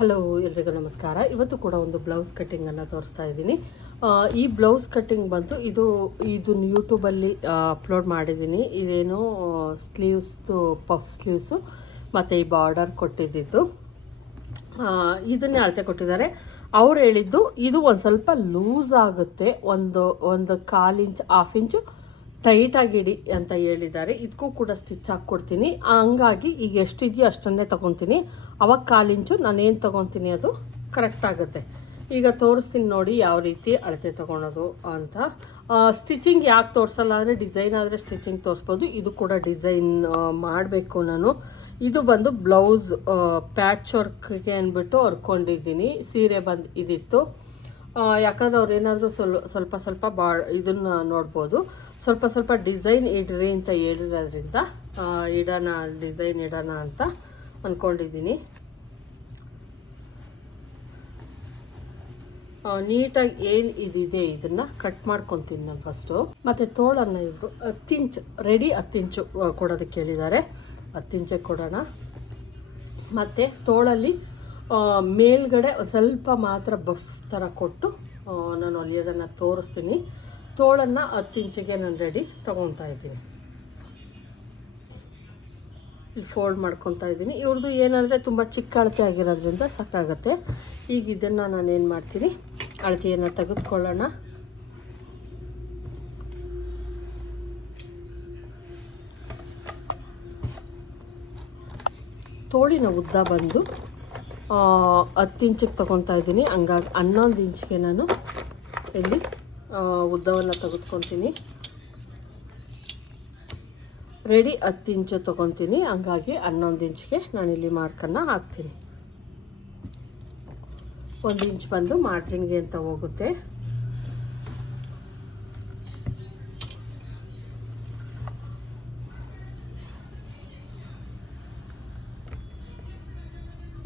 Hello, ಎಲ್ರಿಗೂ ನಮಸ್ಕಾರ. ಇವತ್ತು ಕೂಡ ಒಂದು ಬ್ಲೌಸ್ ಕಟ್ಟಿಂಗನ್ನು ತೋರಿಸ್ತಾ ಇದ್ದೀನಿ. ಈ ಬ್ಲೌಸ್ ಕಟ್ಟಿಂಗ್ ಬಂದು ಇದು ಇದನ್ನು ಯೂಟ್ಯೂಬಲ್ಲಿ ಅಪ್ಲೋಡ್ ಮಾಡಿದ್ದೀನಿ. ಇದೇನು ಸ್ಲೀವ್ಸ್ದು ಪಫ್ ಸ್ಲೀವ್ಸು ಮತ್ತು ಈ ಬಾರ್ಡರ್ ಕೊಟ್ಟಿದ್ದಿದ್ದು. ಇದನ್ನೇ ಅಳತೆ ಕೊಟ್ಟಿದ್ದಾರೆ. ಅವ್ರು ಹೇಳಿದ್ದು, ಇದು ಒಂದು ಸ್ವಲ್ಪ ಲೂಸ್ ಆಗುತ್ತೆ. ಒಂದು ಒಂದು ಕಾಲು ಇಂಚ್ ಹಾಫ್ ಇಂಚು ಟೈಟ್ ಇಡಿ ಅಂತ ಹೇಳಿದ್ದಾರೆ. ಇದಕ್ಕೂ ಕೂಡ ಸ್ಟಿಚ್ ಹಾಕ್ಕೊಡ್ತೀನಿ. ಹಂಗಾಗಿ ಈಗ ಎಷ್ಟಿದೆಯೋ ಅಷ್ಟನ್ನೇ ತಗೊತೀನಿ. ಅವಾಗ ಕಾಲಿಂಚು ಇಂಚು ನಾನೇನು ತೊಗೊತೀನಿ ಅದು ಕರೆಕ್ಟ್ ಆಗುತ್ತೆ. ಈಗ ತೋರಿಸ್ತೀನಿ ನೋಡಿ ಯಾವ ರೀತಿ ಅಳತೆ ತೊಗೊಳೋದು ಅಂತ. ಸ್ಟಿಚಿಂಗ್ ಯಾಕೆ ತೋರಿಸಲ್ಲ ಅಂದರೆ ಡಿಸೈನ್ ಆದರೆ ಸ್ಟಿಚಿಂಗ್ ತೋರಿಸ್ಬೋದು. ಇದು ಕೂಡ ಡಿಸೈನ್ ಮಾಡಬೇಕು ನಾನು. ಇದು ಬಂದು ಬ್ಲೌಸ್ ಪ್ಯಾಚ್ ವರ್ಕ್ಗೆ ಅಂದ್ಬಿಟ್ಟು ಹೊರ್ಕೊಂಡಿದ್ದೀನಿ. ಸೀರೆ ಬಂದು ಇದಿತ್ತು. ಯಾಕಂದ್ರೆ ಅವ್ರು ಏನಾದರೂ ಸ್ವಲ್ಪ ಸ್ವಲ್ಪ ಸ್ವಲ್ಪ ಬಾ ಇದನ್ನ ನೋಡ್ಬೋದು. ಸ್ವಲ್ಪ ಸ್ವಲ್ಪ ಡಿಸೈನ್ ಇಡ್ರಿ ಅಂತ ಹೇಳಿರೋದ್ರಿಂದ ಇಡೋಣ ಡಿಸೈನ್ ಇಡೋಣ ಅಂತ. ಅಂದ್ಕೊಂಡಿದ್ದೀನಿ ನೀಟಾಗಿ ಏನು ಇದಿದೆ ಇದನ್ನ ಕಟ್ ಮಾಡ್ಕೊತೀನಿ ನಾನು ಫಸ್ಟು ಮತ್ತು ತೋಳನ್ನು ಇವರು ಹತ್ತು ರೆಡಿ ಹತ್ತು ಇಂಚು ಕೊಡೋದಕ್ಕೆ ಹೇಳಿದ್ದಾರೆ. ಹತ್ತು ಕೊಡೋಣ. ಮತ್ತು ತೋಳಲ್ಲಿ ಮೇಲ್ಗಡೆ ಒಂದ್ ಸ್ವಲ್ಪ ಮಾತ್ರ ಬಫ್ ಥರ ಕೊಟ್ಟು ನಾನು ನಾನು ಹೊಲಿಯೋದನ್ನು ತೋರಿಸ್ತೀನಿ. ತೋಳನ್ನು ಹತ್ತಿಂಚಿಗೆ ನಾನು ರೆಡಿ ತೊಗೊತಾ ಇದ್ದೀನಿ. ಇಲ್ಲಿ ಫೋಲ್ಡ್ ಮಾಡ್ಕೊತಾ ಇದ್ದೀನಿ. ಇವ್ರದ್ದು ಏನಂದರೆ ತುಂಬ ಚಿಕ್ಕ ಅಳತೆ ಆಗಿರೋದ್ರಿಂದ ಸಾಕಾಗುತ್ತೆ. ಈಗ ಇದನ್ನು ನಾನು ಏನು ಮಾಡ್ತೀನಿ? ಅಳತೆಯನ್ನು ತೆಗೆದುಕೊಳ್ಳೋಣ. ತೋಳಿನ ಉದ್ದ ಬಂದು ಹತ್ತು ಇಂಚಿಗೆ ತೊಗೊತಾ ಇದ್ದೀನಿ. ಹಂಗಾಗಿ ಹನ್ನೊಂದು ಇಂಚಿಗೆ ನಾನು ಇಲ್ಲಿ ಉದ್ದವನ್ನು ತೆಗೆದುಕೊತೀನಿ. ರೆಡಿ ಹತ್ತು ಇಂಚು ತೊಗೊತೀನಿ ಹಂಗಾಗಿ ಹನ್ನೊಂದು ಇಂಚ್ಗೆ ನಾನಿಲ್ಲಿ ಮಾರ್ಕನ್ನು ಹಾಕ್ತೀನಿ. ಒಂದು ಇಂಚ್ ಬಂದು ಮಾರ್ಜಿನ್ಗೆ ಅಂತ ಹೋಗುತ್ತೆ.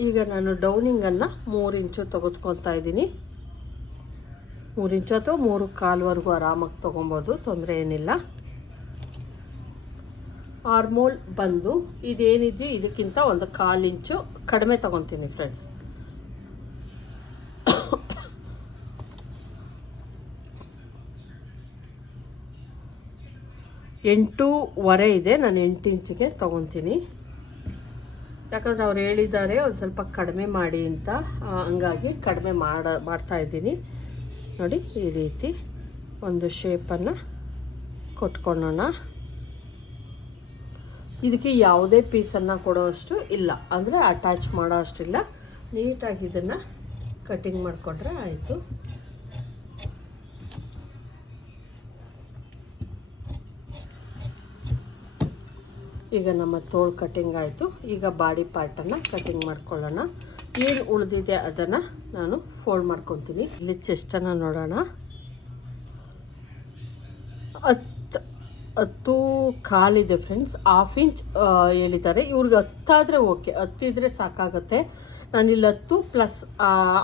ಈಗ ನಾನು ಡೌನಿಂಗನ್ನು ಮೂರು ಇಂಚು ತೆಗೆದುಕೊಳ್ತಾ ಇದ್ದೀನಿ. ಮೂರು ಇಂಚು ಅಥವಾ ಮೂರು ಕಾಲ್ವರೆಗೂ ಆರಾಮಾಗಿ ತೊಗೊಬೋದು, ತೊಂದರೆ ಏನಿಲ್ಲ. ಆರ್ಮೋಲ್ ಬಂದು ಇದೇನಿದೆಯೋ ಇದಕ್ಕಿಂತ ಒಂದು ಕಾಲು ಇಂಚು ಕಡಿಮೆ ತಗೊತೀನಿ ಫ್ರೆಂಡ್ಸ್ ಎಂಟೂವರೆ ಇದೆ, ನಾನು ಎಂಟು ಇಂಚಿಗೆ ತಗೊತೀನಿ. ಯಾಕಂದ್ರೆ ಅವ್ರು ಹೇಳಿದ್ದಾರೆ, ಒಂದು ಸ್ವಲ್ಪ ಕಡಿಮೆ ಮಾಡಿ ಅಂತ ಹಂಗಾಗಿ ಕಡಿಮೆ ಮಾಡ, ಮಾಡ್ತಾ ಇದ್ದೀನಿ. ನೋಡಿ, ಈ ರೀತಿ ಒಂದು ಶೇಪನ್ನು ಕೊಟ್ಕೊಳ್ಳೋಣ. ಇದಕ್ಕೆ ಯಾವುದೇ ಪೀಸನ್ನು ಕೊಡೋಷ್ಟು ಇಲ್ಲ. ಅಂದರೆ ಅಟ್ಯಾಚ್ ಮಾಡೋ ಅಷ್ಟಿಲ್ಲ ನೀಟಾಗಿ ಇದನ್ನು ಕಟಿಂಗ್ ಮಾಡಿಕೊಂಡ್ರೆ ಆಯಿತು. ಈಗ ನಮ್ಮ ತೋಳು ಕಟಿಂಗ್ ಆಯಿತು. ಈಗ ಬಾಡಿ ಪಾರ್ಟನ್ನು ಕಟಿಂಗ್ ಮಾಡ್ಕೊಳ್ಳೋಣ. ಏನು ಉಳಿದಿದೆ ಅದನ್ನು ನಾನು ಫೋಲ್ಡ್ ಮಾಡ್ಕೊತೀನಿ. ಇಲ್ಲಿ ಚೆಸ್ಟನ್ನು ನೋಡೋಣ. ಹತ್ತು ಕಾಲಿದೆ ಫ್ರೆಂಡ್ಸ್ ಹಾಫ್ ಇಂಚ್ ಹೇಳಿದ್ದಾರೆ. ಇವ್ರಿಗೆ ಹತ್ತಾದರೆ ಓಕೆ ಹತ್ತಿದ್ರೆ ಸಾಕಾಗುತ್ತೆ. ಇಲ್ಲಿ ಹತ್ತು ಪ್ಲಸ್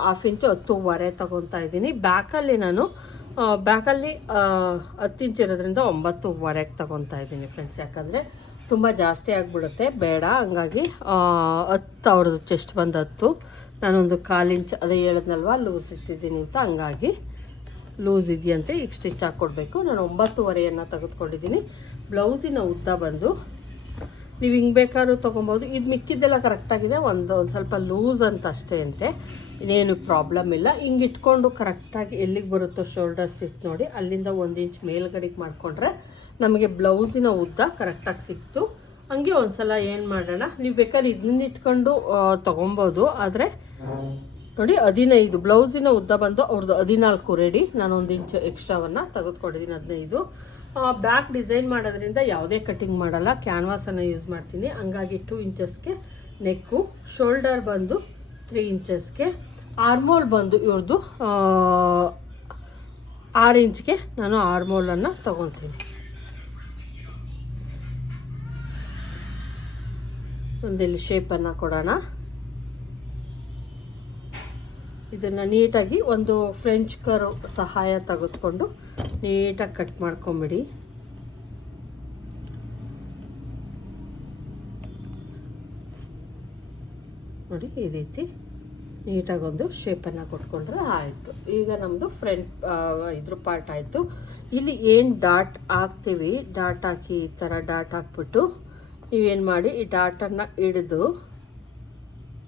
ಹಾಫ್ ಇಂಚು ಹತ್ತುವರೆ ತಗೊತಾ ಇದ್ದೀನಿ. ಬ್ಯಾಕಲ್ಲಿ ನಾನು ಬ್ಯಾಕಲ್ಲಿ ಹತ್ತು ಇಂಚ್ ಇರೋದ್ರಿಂದ ಒಂಬತ್ತುವರೆಗೆ ತಗೊತಾ ಇದ್ದೀನಿ ಫ್ರೆಂಡ್ಸ್ ಯಾಕಂದರೆ ತುಂಬ ಜಾಸ್ತಿ ಆಗಿಬಿಡುತ್ತೆ. ಬೇಡ, ಹಂಗಾಗಿ ಹತ್ತು ಅವ್ರದ್ದು ಚೆಸ್ಟ್ ಬಂದು ಹತ್ತು. ನಾನೊಂದು ಕಾಲು ಇಂಚ್ ಅದೇ ಹೇಳಿದ್ನಲ್ವ ಲೂಸ್ ಇಟ್ಟಿದ್ದೀನಿ ಅಂತ. ಹಂಗಾಗಿ ಲೂಸ್ ಇದೆಯಂತೆ ಈಗ ಸ್ಟಿಚ್ ಹಾಕ್ಕೊಡ್ಬೇಕು. ನಾನು ಒಂಬತ್ತುವರೆಯನ್ನು ತೆಗೆದುಕೊಂಡಿದ್ದೀನಿ. ಬ್ಲೌಸಿನ ಉದ್ದ ಬಂದು ನೀವು ಹಿಂಗೆ ಬೇಕಾದ್ರೂ ತೊಗೊಬೋದು. ಇದು ಮಿಕ್ಕಿದ್ದೆಲ್ಲ ಕರೆಕ್ಟಾಗಿದೆ ಒಂದು ಒಂದು ಸ್ವಲ್ಪ ಲೂಸ್ ಅಂತ ಅಷ್ಟೇ ಅಂತೆ. ಇನ್ನೇನು ಪ್ರಾಬ್ಲಮ್ ಇಲ್ಲ. ಹಿಂಗೆ ಇಟ್ಕೊಂಡು ಕರೆಕ್ಟಾಗಿ ಎಲ್ಲಿಗೆ ಬರುತ್ತೋ ಶೋಲ್ಡರ್ ಸ್ಟಿಚ್ ನೋಡಿ, ಅಲ್ಲಿಂದ ಒಂದು ಇಂಚ್ ಮೇಲ್ಗಡೆಗೆ ಮಾಡಿಕೊಂಡ್ರೆ ನಮಗೆ ಬ್ಲೌಸಿನ ಉದ್ದ ಕರೆಕ್ಟಾಗಿ ಸಿಕ್ತು. ಹಂಗೆ ಒಂದು ಸಲ ಏನು ಮಾಡೋಣ? ನೀವು ಬೇಕಾದ್ರೆ ಇದನ್ನ ಇಟ್ಕೊಂಡು ತೊಗೊಬೋದು. ಆದರೆ ನೋಡಿ, ಹದಿನೈದು. ಬ್ಲೌಸಿನ ಉದ್ದ ಬಂದು ಅವ್ರದ್ದು ಹದಿನಾಲ್ಕು ರೆಡಿ ನಾನು ಒಂದು ಇಂಚ್ ಎಕ್ಸ್ಟ್ರಾವನ್ನು ತೆಗೆದುಕೊಂಡಿದ್ದೀನಿ ಹದಿನೈದು ಬ್ಯಾಕ್ ಡಿಸೈನ್ ಮಾಡೋದ್ರಿಂದ ಯಾವುದೇ ಕಟಿಂಗ್ ಮಾಡಲ್ಲ. ಕ್ಯಾನ್ವಾಸನ್ನು ಯೂಸ್ ಮಾಡ್ತೀನಿ. ಹಂಗಾಗಿ ಟೂ ಇಂಚಸ್ಗೆ ನೆಕ್ಕು ಶೋಲ್ಡರ್ ಬಂದು ತ್ರೀ ಇಂಚಸ್ಗೆ ಆರ್ಮೋಲ್ ಬಂದು ಇವ್ರದ್ದು ಆರು ಇಂಚ್ಗೆ ನಾನು ಆರ್ಮೋಲನ್ನು ತಗೊತೀನಿ. ಒಂದಿಲ್ಲಿ ಶೇಪನ್ನು ಕೊಡೋಣ. ಇದನ್ನು ನೀಟಾಗಿ ಒಂದು ಫ್ರೆಂಚ್ ಕರ್ ಸಹಾಯ ತೆಗೆದುಕೊಂಡು ನೀಟಾಗಿ ಕಟ್ ಮಾಡ್ಕೊಂಬಿಡಿ. ನೋಡಿ, ಈ ರೀತಿ ನೀಟಾಗಿ ಒಂದು ಶೇಪನ್ನು ಕೊಟ್ಕೊಂಡ್ರೆ ಆಯಿತು. ಈಗ ನಮ್ಮದು ಫ್ರೆಂಟ್ ಇದ್ರ ಪಾರ್ಟ್ ಆಯಿತು. ಇಲ್ಲಿ ಏನು ಡಾಟ್ ಹಾಕ್ತೀವಿ? ಡಾಟ್ ಹಾಕಿ ಈ ಥರ ಡಾಟ್ ಹಾಕ್ಬಿಟ್ಟು ನೀವೇನು ಮಾಡಿ, ಈ ಡಾಟನ್ನು ಹಿಡಿದು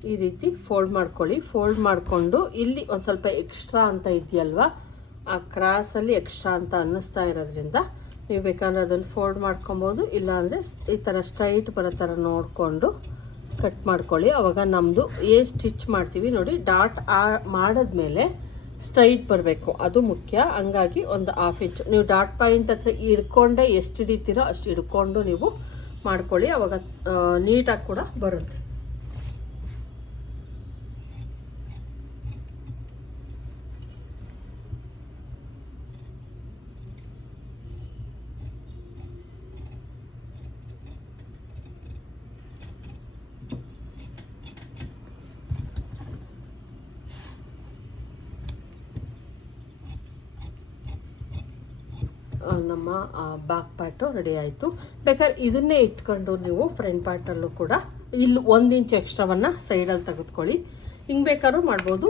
ಈ ರೀತಿ ಫೋಲ್ಡ್ ಮಾಡ್ಕೊಳ್ಳಿ. ಫೋಲ್ಡ್ ಮಾಡಿಕೊಂಡು ಇಲ್ಲಿ ಒಂದು ಸ್ವಲ್ಪ ಎಕ್ಸ್ಟ್ರಾ ಅಂತ ಇದೆಯಲ್ವಾ? ಆ ಕ್ರಾಸಲ್ಲಿ ಎಕ್ಸ್ಟ್ರಾ ಅಂತ ಅನ್ನಿಸ್ತಾ ಇರೋದ್ರಿಂದ ನೀವು ಬೇಕಾದ್ರೆ ಅದನ್ನು ಫೋಲ್ಡ್ ಮಾಡ್ಕೊಬೋದು. ಇಲ್ಲಾಂದರೆ ಈ ಥರ ಸ್ಟ್ರೈಟ್ ಬರೋ ಥರ ನೋಡಿಕೊಂಡು ಕಟ್ ಮಾಡ್ಕೊಳ್ಳಿ. ಅವಾಗ ನಮ್ಮದು ಏನು ಸ್ಟಿಚ್ ಮಾಡ್ತೀವಿ. ನೋಡಿ ಡಾಟ್ ಆ ಮಾಡಿದ್ಮೇಲೆ ಸ್ಟ್ರೈಟ್ ಬರಬೇಕು. ಅದು ಮುಖ್ಯ. ಹಂಗಾಗಿ ಒಂದು ಹಾಫ್ ಇಂಚ್ ನೀವು ಡಾಟ್ ಪಾಯಿಂಟ್ ಹತ್ರ ಹಿಡ್ಕೊಂಡೆ ಎಷ್ಟು ಹಿಡಿತೀರೋ ಅಷ್ಟು ಹಿಡ್ಕೊಂಡು ನೀವು ಮಾಡ್ಕೊಳ್ಳಿ. ಅವಾಗ ನೀಟಾಗಿ ಕೂಡ ಬರುತ್ತೆ ಆ, ನಮ್ಮ ಬ್ಯಾಕ್ ಪಾರ್ಟು ರೆಡಿ ಆಯಿತು. ಬೇಕಾದ್ರೆ ಇದನ್ನೇ ಇಟ್ಕೊಂಡು ನೀವು ಫ್ರಂಟ್ ಪಾರ್ಟಲ್ಲೂ ಕೂಡ ಇಲ್ಲಿ ಒಂದು ಇಂಚ್ ಎಕ್ಸ್ಟ್ರಾವನ್ನು ಸೈಡಲ್ಲಿ ತೆಗೆದುಕೊಳ್ಳಿ. ಹಿಂಗೆ ಬೇಕಾದ್ರೂ ಮಾಡ್ಬೋದು.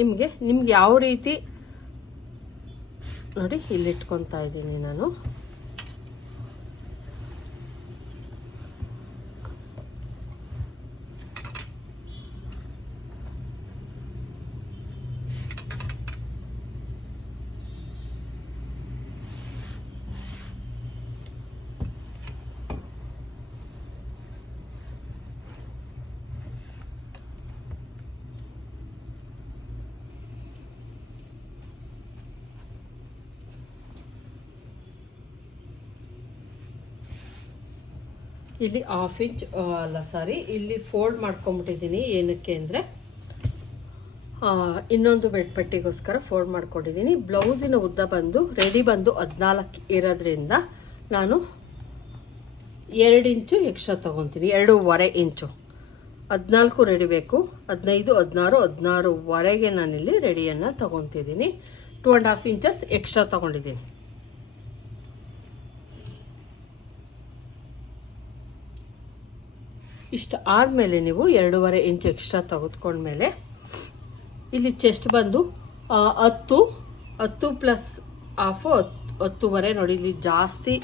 ನಿಮಗೆ, ನಿಮ್ಗೆ ಯಾವ ರೀತಿ ನೋಡಿ, ಇಲ್ಲಿ ಇಟ್ಕೊತಾ ಇದ್ದೀನಿ ನಾನು. ಇಲ್ಲಿ ಹಾಫ್ ಇಂಚ್ ಅಲ್ಲ ಸಾರಿ ಇಲ್ಲಿ ಫೋಲ್ಡ್ ಮಾಡ್ಕೊಂಬಿಟ್ಟಿದ್ದೀನಿ ಏನಕ್ಕೆ ಅಂದರೆ ಇನ್ನೊಂದು ಬೆಡ್ ಪಟ್ಟಿಗೋಸ್ಕರ ಫೋಲ್ಡ್ ಮಾಡ್ಕೊಂಡಿದ್ದೀನಿ. ಬ್ಲೌಸಿನ ಉದ್ದ ಬಂದು ರೆಡಿ ಬಂದು ಹದಿನಾಲ್ಕು ಇರೋದ್ರಿಂದ ನಾನು ಎರಡು ಇಂಚು ಎಕ್ಸ್ಟ್ರಾ ತೊಗೊತೀನಿ. ಎರಡೂವರೆ ಇಂಚು. ಹದಿನಾಲ್ಕು ರೆಡಿ ಬೇಕು. ಹದಿನೈದು, ಹದಿನಾರು, ಹದಿನಾರುವರೆಗೆ ನಾನಿಲ್ಲಿ ರೆಡಿಯನ್ನು ತೊಗೊತಿದ್ದೀನಿ. Two and half inches extra ತೊಗೊಂಡಿದ್ದೀನಿ. ಇಷ್ಟು ಆದಮೇಲೆ ನೀವು ಎರಡೂವರೆ ಇಂಚ್ ಎಕ್ಸ್ಟ್ರಾ ತೆಗೆದುಕೊಂಡ್ಮೇಲೆ ಇಲ್ಲಿ ಚೆಸ್ಟ್ ಬಂದು ಹತ್ತು ಹತ್ತು ಪ್ಲಸ್ ಹಾಫು ಹತ್ತು ಹತ್ತುವರೆ ನೋಡಿ, ಇಲ್ಲಿ ಜಾಸ್ತಿ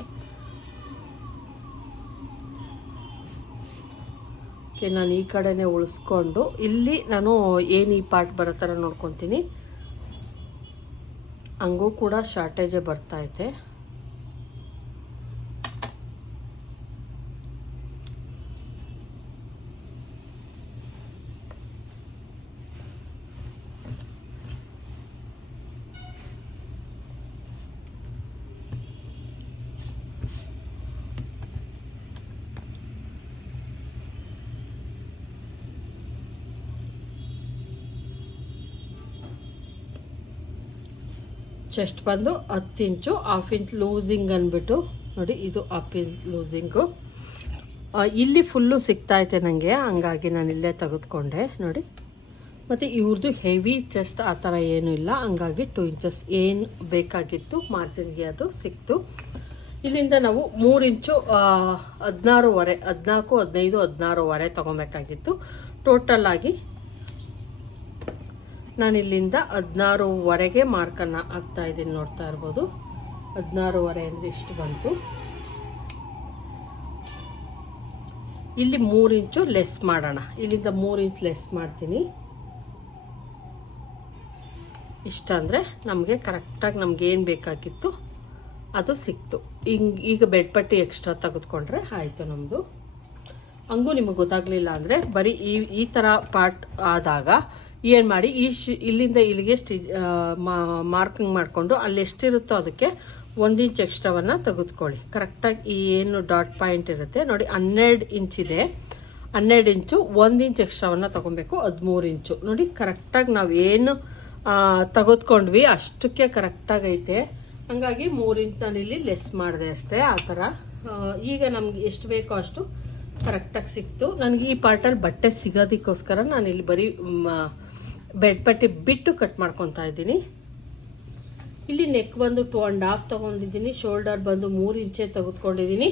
ಓಕೆ, ನಾನು ಈ ಕಡೆನೇ ಉಳಿಸ್ಕೊಂಡು, ಇಲ್ಲಿ ನಾನು ಏನು ಈ ಪಾರ್ಟ್ ಬರೋ ಥರ ನೋಡ್ಕೊತೀನಿ. ಹಂಗೂ ಕೂಡ ಶಾರ್ಟೇಜೇ ಬರ್ತೈತೆ ಚೆಸ್ಟ್ ಬಂದು ಹತ್ತು ಇಂಚು ಹಾಫ್ ಇಂಚ್ ಲೂಸಿಂಗ್ ಅಂದ್ಬಿಟ್ಟು ನೋಡಿ, ಇದು ಹಾಫ್ ಇಂಚ್ ಲೂಸಿಂಗು ಇಲ್ಲಿ ಫುಲ್ಲು ಸಿಗ್ತೈತೆ ನನಗೆ ಹಂಗಾಗಿ ನಾನು ಇಲ್ಲೇ ತೆಗೆದುಕೊಂಡೆ, ನೋಡಿ. ಮತ್ತು ಇವ್ರದ್ದು ಹೆವಿ ಚೆಸ್ಟ್ ಆ ಥರ ಏನೂ ಇಲ್ಲ, ಹಂಗಾಗಿ ಟೂ ಇಂಚಸ್ ಏನು ಬೇಕಾಗಿತ್ತು ಮಾರ್ಜಿನ್ಗೆ ಅದು ಸಿಕ್ತು. ಇಲ್ಲಿಂದ ನಾವು ಮೂರು ಇಂಚು ಹದಿನಾರೂವರೆ, ಹದಿನಾಲ್ಕು, ಹದಿನೈದು, ಹದಿನಾರೂವರೆ ತೊಗೊಬೇಕಾಗಿತ್ತು. ಟೋಟಲ್ ಆಗಿ ನಾನು ಇಲ್ಲಿಂದ ಹದಿನಾರೂವರೆಗೆ ಮಾರ್ಕನ್ನು ಹಾಕ್ತಾ ಇದ್ದೀನಿ ನೋಡ್ತಾ ಇರ್ಬೋದು. ಹದಿನಾರುವರೆ ಅಂದರೆ ಇಷ್ಟು ಬಂತು. ಇಲ್ಲಿ ಮೂರು ಇಂಚು ಲೆಸ್ ಮಾಡೋಣ. ಇಲ್ಲಿಂದ ಮೂರು ಇಂಚ್ ಲೆಸ್ ಮಾಡ್ತೀನಿ. ಇಷ್ಟ ಅಂದರೆ ನಮಗೆ ಕರೆಕ್ಟಾಗಿ ನಮ್ಗೆ ಏನು ಬೇಕಾಗಿತ್ತು ಅದು ಸಿಕ್ತು. ಹಿಂಗೆ ಈಗ ಬೆಡ್ ಪಟ್ಟಿ ಎಕ್ಸ್ಟ್ರಾ ತೆಗೆದುಕೊಂಡ್ರೆ ಆಯಿತು ನಮ್ಮದು ಹಂಗೂ ನಿಮಗೆ ಗೊತ್ತಾಗಲಿಲ್ಲ ಅಂದರೆ ಬರೀ ಈ ಈ ಥರ ಪಾರ್ಟ್ ಆದಾಗ ಏನು ಮಾಡಿ, ಈ ಶಿ ಇಲ್ಲಿಂದ ಇಲ್ಲಿಗೆ ಸ್ಟಿ ಮಾರ್ಕಿಂಗ್ ಮಾಡಿಕೊಂಡು ಅಲ್ಲಿ ಎಷ್ಟಿರುತ್ತೋ ಅದಕ್ಕೆ ಒಂದು ಇಂಚ್ ಎಕ್ಸ್ಟ್ರಾವನ್ನು ತೆಗೆದುಕೊಳ್ಳಿ. ಕರೆಕ್ಟಾಗಿ ಈ ಏನು ಡಾಟ್ ಪಾಯಿಂಟ್ ಇರುತ್ತೆ, ನೋಡಿ ಹನ್ನೆರಡು ಇಂಚಿದೆ ಹನ್ನೆರಡು ಇಂಚು ಒಂದು ಇಂಚ್ ಎಕ್ಸ್ಟ್ರಾವನ್ನು ತೊಗೊಬೇಕು, ಹದಿಮೂರು ಇಂಚು. ನೋಡಿ ಕರೆಕ್ಟಾಗಿ ನಾವು ಏನು ತೆಗೆದುಕೊಂಡ್ವಿ, ಅಷ್ಟಕ್ಕೆ ಕರೆಕ್ಟಾಗಿ ಐತೆ. ಹಂಗಾಗಿ ಮೂರು ಇಂಚ್ ನಾನು ಇಲ್ಲಿ ಲೆಸ್ ಮಾಡಿದೆ ಅಷ್ಟೇ, ಆ ಥರ. ಈಗ ನಮ್ಗೆ ಎಷ್ಟು ಬೇಕೋ ಅಷ್ಟು ಕರೆಕ್ಟಾಗಿ ಸಿಕ್ತು. ನನಗೆ ಈ ಪಾರ್ಟಲ್ಲಿ ಬಟ್ಟೆ ಸಿಗೋದಕ್ಕೋಸ್ಕರ ನಾನು ಇಲ್ಲಿ ಬರೀ ಬೆಡ್ಪಟ್ಟಿ ಬಿಟ್ಟು ಕಟ್ ಮಾಡ್ಕೊತಾ ಇದ್ದೀನಿ. ಇಲ್ಲಿ ನೆಕ್ ಬಂದು ಟೂ ಆ್ಯಂಡ್ ಹಾಫ್ ತಗೊಂಡಿದ್ದೀನಿ ಶೋಲ್ಡರ್ ಬಂದು ಮೂರು ಇಂಚೆ ತೆಗೆದುಕೊಂಡಿದ್ದೀನಿ.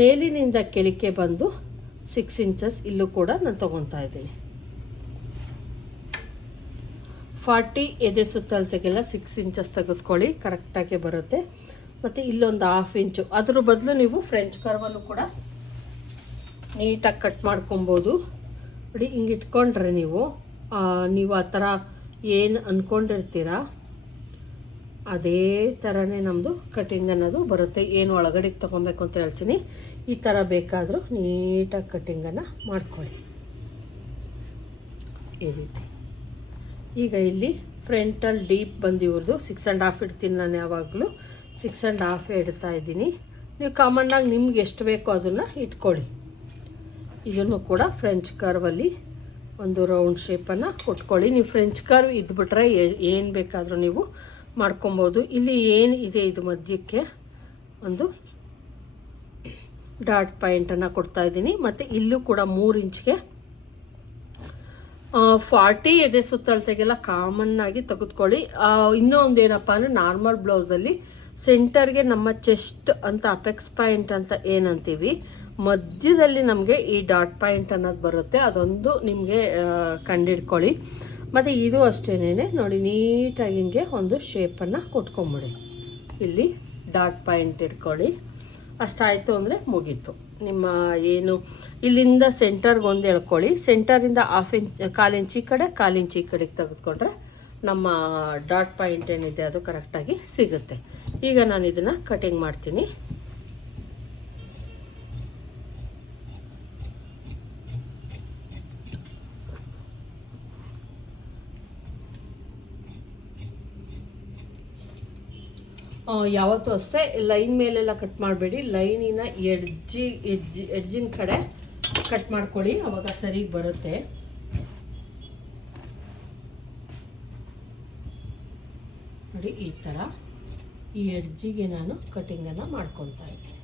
ಮೇಲಿನಿಂದ ಕೆಳಕ್ಕೆ ಬಂದು ಸಿಕ್ಸ್ ಇಂಚಸ್ ಇಲ್ಲೂ ಕೂಡ ನಾನು ತೊಗೊತಾ ಇದ್ದೀನಿ. ಫಾರ್ಟಿ ಎದೆ ಸುತ್ತಳತೆಗೆಲ್ಲ ಸಿಕ್ಸ್ ಇಂಚಸ್ ತೆಗೆದುಕೊಳ್ಳಿ ಕರೆಕ್ಟಾಗಿ ಬರುತ್ತೆ. ಮತ್ತು ಇಲ್ಲೊಂದು ಹಾಫ್ ಇಂಚು ಅದ್ರ ಬದಲು ನೀವು ಫ್ರೆಂಚ್ ಕರ್ವಲ್ಲೂ ಕೂಡ ನೀಟಾಗಿ ಕಟ್ ಮಾಡ್ಕೊಬೋದು. ನೋಡಿ, ಹಿಂಗೆ ಇಟ್ಕೊಂಡ್ರೆ ನೀವು ನೀವು ಆ ಥರ ಏನು ಅಂದ್ಕೊಂಡಿರ್ತೀರ ಅದೇ ಥರನೇ ನಮ್ಮದು ಕಟ್ಟಿಂಗ್ ಅನ್ನೋದು ಬರುತ್ತೆ. ಏನು ಒಳಗಡೆಗೆ ತೊಗೊಬೇಕು ಅಂತ ಹೇಳ್ತೀನಿ. ಈ ಥರ ಬೇಕಾದರೂ ನೀಟಾಗಿ ಕಟ್ಟಿಂಗನ್ನು ಮಾಡ್ಕೊಳ್ಳಿ. ಈ ರೀತಿ. ಈಗ ಇಲ್ಲಿ ಫ್ರಂಟಲ್ಲಿ ಡೀಪ್ ಬಂದು ಇವ್ರದ್ದು ಸಿಕ್ಸ್ ಆ್ಯಂಡ್ ಹಾಫ್ ಇಡ್ತೀನಿ ನಾನು ಯಾವಾಗಲೂ. ಸಿಕ್ಸ್ ಆ್ಯಂಡ್ ಹಾಫೇ ಇಡ್ತಾ ಇದ್ದೀನಿ. ನೀವು ಕಾಮನ್ನಾಗಿ ನಿಮ್ಗೆ ಎಷ್ಟು ಬೇಕೋ ಅದನ್ನು ಇಟ್ಕೊಳ್ಳಿ. ಇದನ್ನು ಕೂಡ ಫ್ರೆಂಚ್ ಕರ್ವಲ್ಲಿ ಒಂದು ರೌಂಡ್ ಶೇಪನ್ನು ಕೊಟ್ಕೊಳ್ಳಿ. ನೀವು ಫ್ರೆಂಚ್ ಕರ್ವ್ ಇದ್ಬಿಟ್ರೆ ಏನು ಬೇಕಾದರೂ ನೀವು ಮಾಡ್ಕೊಬೋದು. ಇಲ್ಲಿ ಏನು ಇದೆ ಇದು ಮಧ್ಯಕ್ಕೆ? ಒಂದು ಡಾಟ್ ಪಾಯಿಂಟನ್ನು ಕೊಡ್ತಾ ಇದ್ದೀನಿ. ಮತ್ತು ಇಲ್ಲೂ ಕೂಡ ಮೂರು ಇಂಚ್ಗೆ ಫಾರ್ಟಿ ಎದೆ ಸುತ್ತಳತೆಗೆಲ್ಲ ಕಾಮನ್ ಆಗಿ ತೆಗೆದುಕೊಳ್ಳಿ. ಇನ್ನೂ ಒಂದು ಏನಪ್ಪ ಅಂದರೆ ನಾರ್ಮಲ್ ಬ್ಲೌಸಲ್ಲಿ ಸೆಂಟರ್ಗೆ ನಮ್ಮ ಚೆಸ್ಟ್ ಅಂತ ಅಪೆಕ್ಸ್ ಪಾಯಿಂಟ್ ಅಂತ ಏನಂತೀವಿ ಮಧ್ಯದಲ್ಲಿ ನಮಗೆ ಈ ಡಾಟ್ ಪಾಯಿಂಟ್ ಅನ್ನೋದು ಬರುತ್ತೆ. ಅದೊಂದು ನಿಮಗೆ ಕಂಡಿಡ್ಕೊಳ್ಳಿ. ಮತ್ತು ಇದು ಅಷ್ಟೇನೆ ನೋಡಿ, ನೀಟಾಗಿ ಹಿಂಗೆ ಒಂದು ಶೇಪನ್ನು ಕೊಟ್ಕೊಂಬಿಡಿ. ಇಲ್ಲಿ ಡಾಟ್ ಪಾಯಿಂಟ್ ಇಟ್ಕೊಳ್ಳಿ. ಅಷ್ಟಾಯಿತು ಅಂದರೆ ಮುಗೀತು. ನಿಮ್ಮ ಏನು, ಇಲ್ಲಿಂದ ಸೆಂಟರ್ಗೆ ಒಂದು ಎಳ್ಕೊಳ್ಳಿ. ಸೆಂಟರಿಂದ ಹಾಫ್ ಇಂಚ್ ಕಾಲು ಇಂಚ್ ಈ ಕಡೆ, ಕಾಲು ಇಂಚ್ ಈ ಕಡೆಗೆ ತೆಗೆದುಕೊಂಡ್ರೆ ನಮ್ಮ ಡಾಟ್ ಪಾಯಿಂಟ್ ಏನಿದೆ ಅದು ಕರೆಕ್ಟಾಗಿ ಸಿಗುತ್ತೆ. ಈಗ ನಾನು ಇದನ್ನು ಕಟಿಂಗ್ ಮಾಡ್ತೀನಿ. ಯಾವತ್ತೂ ಅಷ್ಟೇ, ಲೈನ್ ಮೇಲೆಲ್ಲ ಕಟ್ ಮಾಡಬೇಡಿ. ಲೈನಿನ ಎಡ್ಜಿ ಎಡ್ಜಿ, ಎಡ್ಜಿನ ಕಡೆ ಕಟ್ ಮಾಡ್ಕೊಳ್ಳಿ. ಅವಾಗ ಸರಿಗೆ ಬರುತ್ತೆ. ನೋಡಿ, ಈ ಥರ ಈ ಎಡ್ಜಿಗೆ ನಾನು ಕಟಿಂಗನ್ನು ಮಾಡ್ಕೊತಾ ಇದ್ದೀನಿ.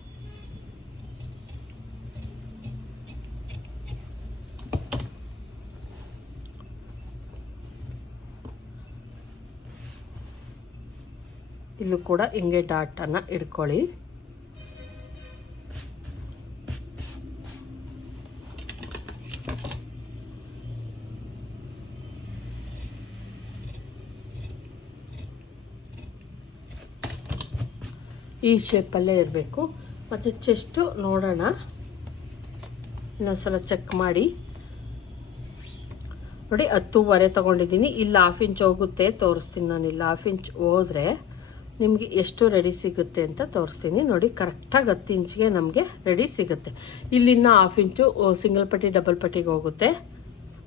ಇಲ್ಲೂ ಕೂಡ ಹಿಂಗೆ ಡಾಟನ್ನು ಇಟ್ಕೊಳ್ಳಿ ಈ ಶೇಪಲ್ಲೇ ಇರಬೇಕು. ಮತ್ತು ಚೆಸ್ಟು ನೋಡೋಣ. ಇನ್ನೊಂದ್ಸಲ ಚೆಕ್ ಮಾಡಿ. ನೋಡಿ ಹತ್ತೂವರೆ ತೊಗೊಂಡಿದ್ದೀನಿ. ಇಲ್ಲಿ ಹಾಫ್ ಇಂಚ್ ಹೋಗುತ್ತೆ, ತೋರಿಸ್ತೀನಿ ನಾನು ಇಲ್ಲಿ ಹಾಫ್ ಇಂಚ್ ಹೋದರೆ ನಿಮಗೆ ಎಷ್ಟು ರೆಡಿ ಸಿಗುತ್ತೆ ಅಂತ ತೋರಿಸ್ತೀನಿ. ನೋಡಿ ಕರೆಕ್ಟಾಗಿ ಹತ್ತು ಇಂಚ್ಗೆ ನಮಗೆ ರೆಡಿ ಸಿಗುತ್ತೆ. ಇಲ್ಲಿನ ಹಾಫ್ ಇಂಚು ಸಿಂಗಲ್ ಪಟ್ಟಿ ಡಬಲ್ ಪಟ್ಟಿಗೆ ಹೋಗುತ್ತೆ.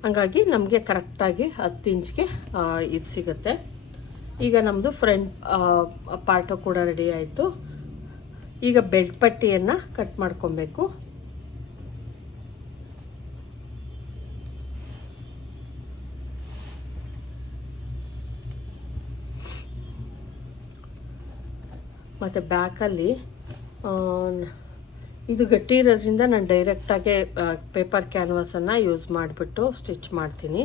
ಹಂಗಾಗಿ ನಮಗೆ ಕರೆಕ್ಟಾಗಿ ಹತ್ತು ಇಂಚ್ಗೆ ಇದು ಸಿಗುತ್ತೆ. ಈಗ ನಮ್ಮದು ಫ್ರಂಟ್ ಪಾರ್ಟು ಕೂಡ ರೆಡಿ ಆಯಿತು. ಈಗ ಬೆಲ್ಟ್ ಪಟ್ಟಿಯನ್ನು ಕಟ್ ಮಾಡ್ಕೊಬೇಕು. ಮತ್ತು ಬ್ಯಾಕಲ್ಲಿ ಇದು ಗಟ್ಟಿ ಇರೋದ್ರಿಂದ ನಾನು ಡೈರೆಕ್ಟಾಗೆ ಪೇಪರ್ ಕ್ಯಾನ್ವಾಸನ್ನು ಯೂಸ್ ಮಾಡಿಬಿಟ್ಟು ಸ್ಟಿಚ್ ಮಾಡ್ತೀನಿ.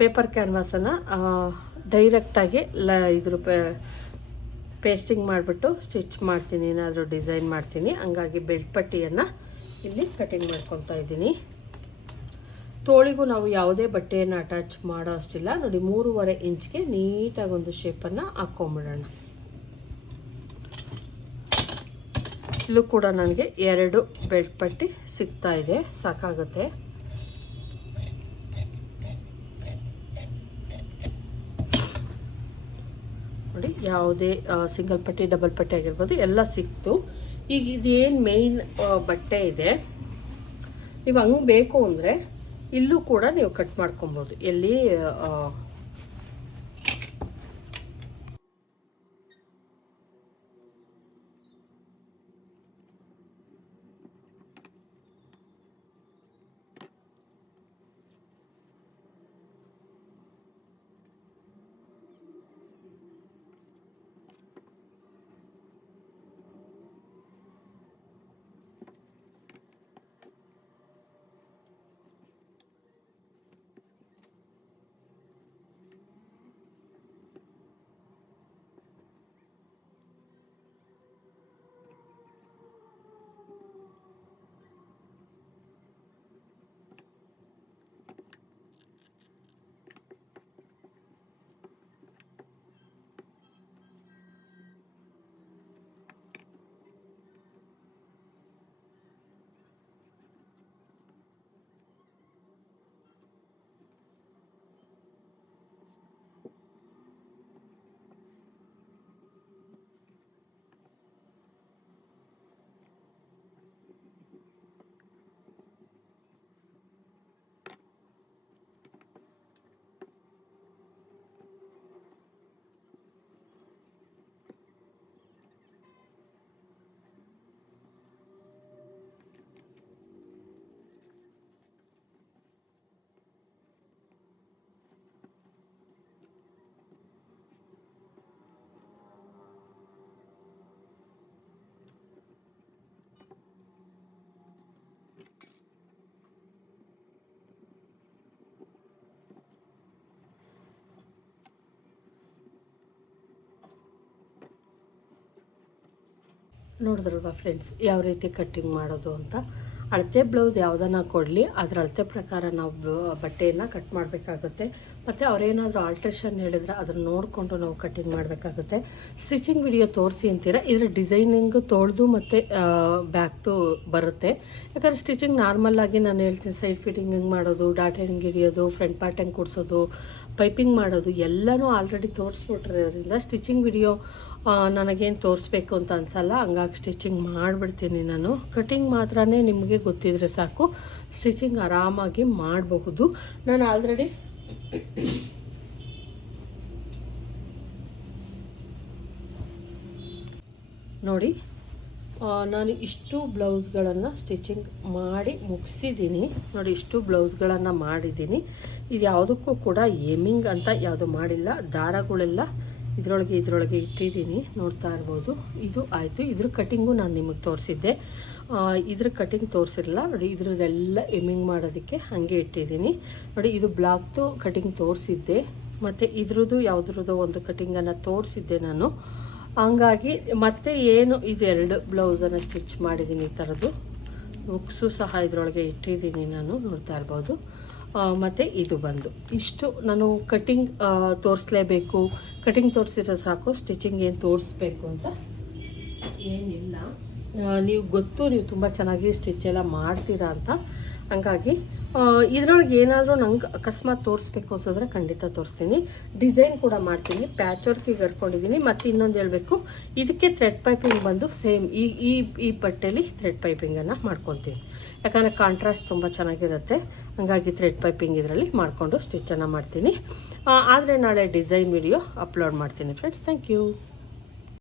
ಪೇಪರ್ ಕ್ಯಾನ್ವಾಸನ್ನು ಡೈರೆಕ್ಟಾಗಿ ಲ, ಇದ್ರ ಪೇಸ್ಟಿಂಗ್ ಮಾಡಿಬಿಟ್ಟು ಸ್ಟಿಚ್ ಮಾಡ್ತೀನಿ, ಏನಾದರೂ ಡಿಸೈನ್ ಮಾಡ್ತೀನಿ. ಹಂಗಾಗಿ ಬೆಲ್ಟ್ ಪಟ್ಟಿಯನ್ನು ಇಲ್ಲಿ ಕಟಿಂಗ್ ಮಾಡ್ಕೊತಾ ಇದ್ದೀನಿ. ತೋಳಿಗೂ ನಾವು ಯಾವುದೇ ಬಟ್ಟೆಯನ್ನು ಅಟ್ಯಾಚ್ ಮಾಡೋ ಅಷ್ಟಿಲ್ಲ. ನೋಡಿ ಮೂರುವರೆ ಇಂಚ್ಗೆ ನೀಟಾಗಿ ಒಂದು ಶೇಪನ್ನು ಹಾಕ್ಕೊಂಬಿಡೋಣ ಇಲ್ಲೂ ಕೂಡ ನನಗೆ ಎರಡು ಬೆಡ್ ಪಟ್ಟಿ ಸಿಗ್ತಾ ಇದೆ. ಸಾಕಾಗುತ್ತೆ. ನೋಡಿ, ಯಾವುದೇ ಸಿಂಗಲ್ ಪಟ್ಟಿ ಡಬಲ್ ಪಟ್ಟಿ ಆಗಿರ್ಬೋದು, ಎಲ್ಲ ಸಿಕ್ತು. ಈಗ ಇದೇನು ಮೇಯ್ನ್ ಬಟ್ಟೆ ಇದೆ. ನೀವು ಹಂಗೆ ಬೇಕು ಅಂದರೆ ಇಲ್ಲೂ ಕೂಡ ನೀವು ಕಟ್ ಮಾಡ್ಕೊಬೋದು. ಎಲ್ಲಿ ನೋಡಿದ್ರಲ್ವ ಫ್ರೆಂಡ್ಸ್ ಯಾವ ರೀತಿ ಕಟ್ಟಿಂಗ್ ಮಾಡೋದು ಅಂತ? ಅಳತೆ ಬ್ಲೌಸ್ ಯಾವುದನ್ನು ಕೊಡಲಿ, ಅದರ ಅಳತೆ ಪ್ರಕಾರ ನಾವು ಬಟ್ಟೆಯನ್ನು ಕಟ್ ಮಾಡಬೇಕಾಗುತ್ತೆ. ಮತ್ತು ಅವರೇನಾದರೂ ಆಲ್ಟ್ರೇಷನ್ ಹೇಳಿದ್ರೆ ಅದನ್ನು ನೋಡಿಕೊಂಡು ನಾವು ಕಟ್ಟಿಂಗ್ ಮಾಡಬೇಕಾಗುತ್ತೆ. ಸ್ಟಿಚಿಂಗ್ ವಿಡಿಯೋ ತೋರಿಸಿ ಅಂತೀರ? ಇದರ ಡಿಸೈನಿಂಗ್ ತೊಳೆದು ಮತ್ತು ಬ್ಯಾಕ್ದು ಬರುತ್ತೆ. ಯಾಕಂದರೆ ಸ್ಟಿಚಿಂಗ್ ನಾರ್ಮಲ್ ಆಗಿ ನಾನು ಹೇಳ್ತೀನಿ ಸೈಡ್ ಫಿಟ್ಟಿಂಗ್ ಹೆಂಗೆ ಮಾಡೋದು ಡಾಟ್ ಹೆಂಗೆ ಹಿಡಿಯೋದು ಫ್ರಂಟ್ ಪಾರ್ಟ್ ಹೆಂಗೆ ಕೂಡಿಸೋದು ಪೈಪಿಂಗ್ ಮಾಡೋದು ಎಲ್ಲನೂ ಆಲ್ರೆಡಿ ತೋರಿಸ್ಬಿಟ್ಟಿರೋದ್ರಿಂದ ಸ್ಟಿಚಿಂಗ್ ವಿಡಿಯೋ ನನಗೇನು ತೋರಿಸ್ಬೇಕು ಅಂತ ಅನ್ಸಲ್ಲ, ಹಂಗಾಗಿ ಸ್ಟಿಚಿಂಗ್ ಮಾಡಿಬಿಡ್ತೀನಿ ನಾನು. ಕಟಿಂಗ್ ಮಾತ್ರನೇ ನಿಮಗೆ ಗೊತ್ತಿದ್ರೆ ಸಾಕು. ಸ್ಟಿಚಿಂಗ್ ಆರಾಮಾಗಿ ಮಾಡಬಹುದು. ನಾನು ಆಲ್ರೆಡಿ ನೋಡಿ ನಾನು ಇಷ್ಟು ಬ್ಲೌಸ್ಗಳನ್ನು ಸ್ಟಿಚಿಂಗ್ ಮಾಡಿ ಮುಗಿಸಿದ್ದೀನಿ. ನೋಡಿ, ಇಷ್ಟು ಬ್ಲೌಸ್ಗಳನ್ನು ಮಾಡಿದ್ದೀನಿ. ಇದು ಯಾವುದಕ್ಕೂ ಕೂಡ ಏಮಿಂಗ್ ಅಂತ ಯಾವುದು ಮಾಡಿಲ್ಲ. ದಾರಗಳೆಲ್ಲ ಇದರೊಳಗೆ ಇದರೊಳಗೆ ಇಟ್ಟಿದ್ದೀನಿ. ನೋಡ್ತಾ ಇರ್ಬೋದು. ಇದು ಆಯಿತು. ಇದ್ರ ಕಟಿಂಗು ನಾನು ನಿಮಗೆ ತೋರಿಸಿದ್ದೆ. ಇದ್ರ ಕಟಿಂಗ್ ತೋರಿಸಿರಲ್ಲ, ನೋಡಿ ಇದ್ರದ್ದೆಲ್ಲ ಎಮ್ಮಿಂಗ್ ಮಾಡೋದಕ್ಕೆ ಹಾಗೆ ಇಟ್ಟಿದ್ದೀನಿ. ನೋಡಿ, ಇದು ಬ್ಲಾಕ್ದು ಕಟಿಂಗ್ ತೋರಿಸಿದ್ದೆ. ಮತ್ತು ಇದ್ರದ್ದು, ಯಾವುದ್ರದ್ದು ಒಂದು ಕಟಿಂಗನ್ನು ತೋರಿಸಿದ್ದೆ ನಾನು. ಹಂಗಾಗಿ ಮತ್ತೆ ಏನು ಇದೆರಡು ಬ್ಲೌಸನ್ನು ಸ್ಟಿಚ್ ಮಾಡಿದ್ದೀನಿ ಈ ಥರದ್ದು. ಬುಕ್ಸು ಸಹ ಇದರೊಳಗೆ ಇಟ್ಟಿದ್ದೀನಿ ನಾನು, ನೋಡ್ತಾ ಇರ್ಬೋದು. ಮತ್ತು ಇದು ಬಂದು. ಇಷ್ಟು ನಾನು ಕಟಿಂಗ್ ತೋರಿಸ್ಲೇಬೇಕು. ಕಟಿಂಗ್ ತೋರಿಸಿದ್ರೆ ಸಾಕು, ಸ್ಟಿಚಿಂಗ್ ಏನು ತೋರಿಸ್ಬೇಕು ಅಂತ ಏನಿಲ್ಲ. ನೀವು ಗೊತ್ತು, ನೀವು ತುಂಬ ಚೆನ್ನಾಗಿ ಸ್ಟಿಚ್ ಎಲ್ಲ ಮಾಡ್ತೀರಾ ಅಂತ. ಹಂಗಾಗಿ ಇದರೊಳಗೆ ಏನಾದರೂ ನಂಗೆ ಅಕಸ್ಮಾತ್ ತೋರಿಸ್ಬೇಕು ಅನ್ಸಿದ್ರೆ ಖಂಡಿತ ತೋರಿಸ್ತೀನಿ. ಡಿಸೈನ್ ಕೂಡ ಮಾಡ್ತೀನಿ. ಪ್ಯಾಚ್ ವರ್ಕಿಗೆ ಹರ್ಕೊಂಡಿದ್ದೀನಿ ಮತ್ತು ಇನ್ನೊಂದು ಹೇಳಬೇಕು. ಇದಕ್ಕೆ ಥ್ರೆಡ್ ಪೈಪಿಂಗ್ ಬಂದು ಸೇಮ್ ಈ ಈ ಈ ಬಟ್ಟೆಲಿ ಥ್ರೆಡ್ ಪೈಪಿಂಗನ್ನು ಮಾಡ್ಕೊತೀನಿ. ಯಾಕಂದರೆ ಕಾಂಟ್ರಾಸ್ಟ್ ತುಂಬ ಚೆನ್ನಾಗಿರುತ್ತೆ. ಹಂಗಾಗಿ ಥ್ರೆಡ್ ಪೈಪಿಂಗ್ ಇದರಲ್ಲಿ ಮಾಡಿಕೊಂಡು ಸ್ಟಿಚ್ಚನ್ನು ಮಾಡ್ತೀನಿ. ಆದರೆ ನಾಳೆ ಡಿಸೈನ್ ವಿಡಿಯೋ ಅಪ್ಲೋಡ್ ಮಾಡ್ತೀನಿ ಫ್ರೆಂಡ್ಸ್ ಥ್ಯಾಂಕ್ ಯು